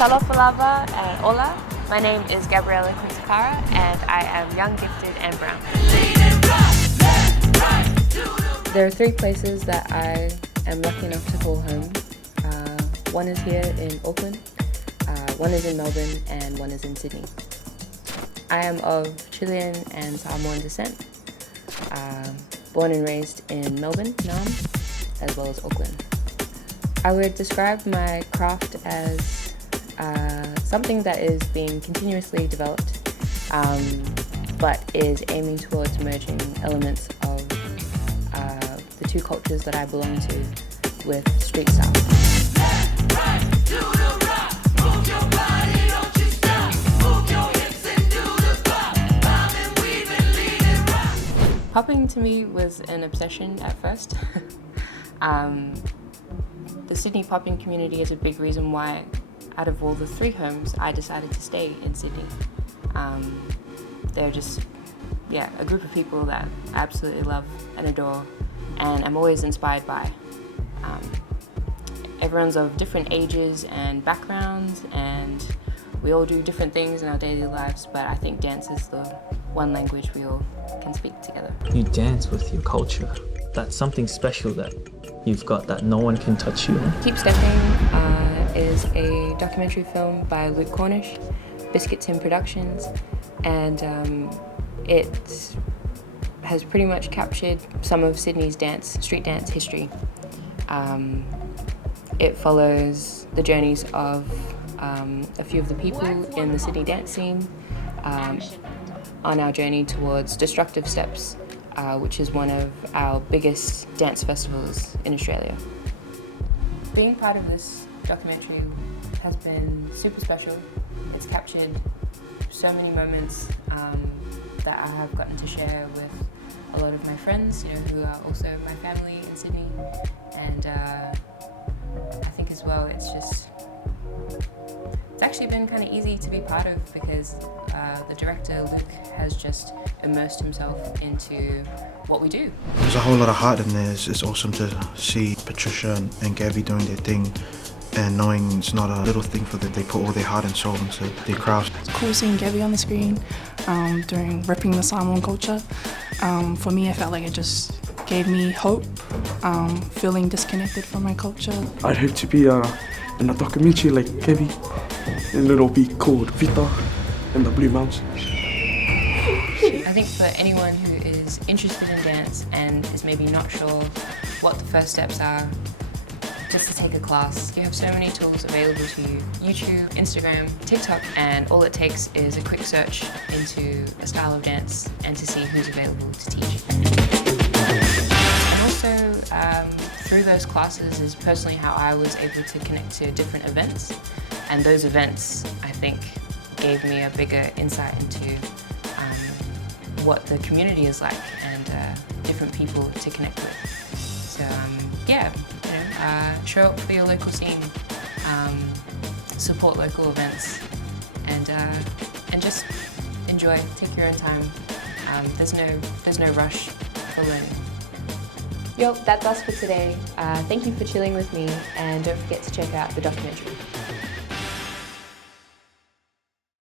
Salo Palava and Hola. My name is Gabriela Quinsacara and I am young, gifted and brown. There are 3 places that I am lucky enough to call home. One is here in Auckland, one is in Melbourne and one is in Sydney. I am of Chilean and Samoan descent, born and raised in Melbourne, Naarm, as well as Auckland. I would describe my craft as something that is being continuously developed, but is aiming towards merging elements of the 2 cultures that I belong to with street style. Popping to me was an obsession at first. The Sydney popping community is a big reason why, out of all the 3 homes, I decided to stay in Sydney. They're just, a group of people that I absolutely love and adore, and I'm always inspired by. Everyone's of different ages and backgrounds, and we all do different things in our daily lives, but I think dance is the one language we all can speak together. You dance with your culture. That's something special that you've got that no one can touch you. Keep Stepping is a documentary film by Luke Cornish, Biscuit Tin Productions, and it has pretty much captured some of Sydney's street dance history. It follows the journeys of a few of the people in the Sydney dance scene on our journey towards Destructive Steps, which is one of our biggest dance festivals in Australia. Being part of this documentary has been super special. It's captured so many moments that I have gotten to share with a lot of my friends, who are also my family in Sydney, and I think as well it's actually been kind of easy to be part of because the director, Luke, has just immersed himself into what we do. There's a whole lot of heart in there. It's awesome to see Patricia and Gabi doing their thing and knowing it's not a little thing for them. They put all their heart and soul into their craft. It's cool seeing Gabi on the screen doing repping the Samoan culture. For me, I felt like it just gave me hope, feeling disconnected from my culture. I'd hope to be in a documentary like Gabi, and it'll be called Vita in the Blue Mountains. I think for anyone who is interested in dance and is maybe not sure what the first steps are, just to take a class. You have so many tools available to you. YouTube, Instagram, TikTok, and all it takes is a quick search into a style of dance and to see who's available to teach. And also, through those classes is personally how I was able to connect to different events. And those events, I think, gave me a bigger insight into what the community is like and different people to connect with. So show up for your local scene, support local events, and just enjoy. Take your own time. There's no rush for learning. Yo, that's us for today. Thank you for chilling with me, and don't forget to check out the documentary.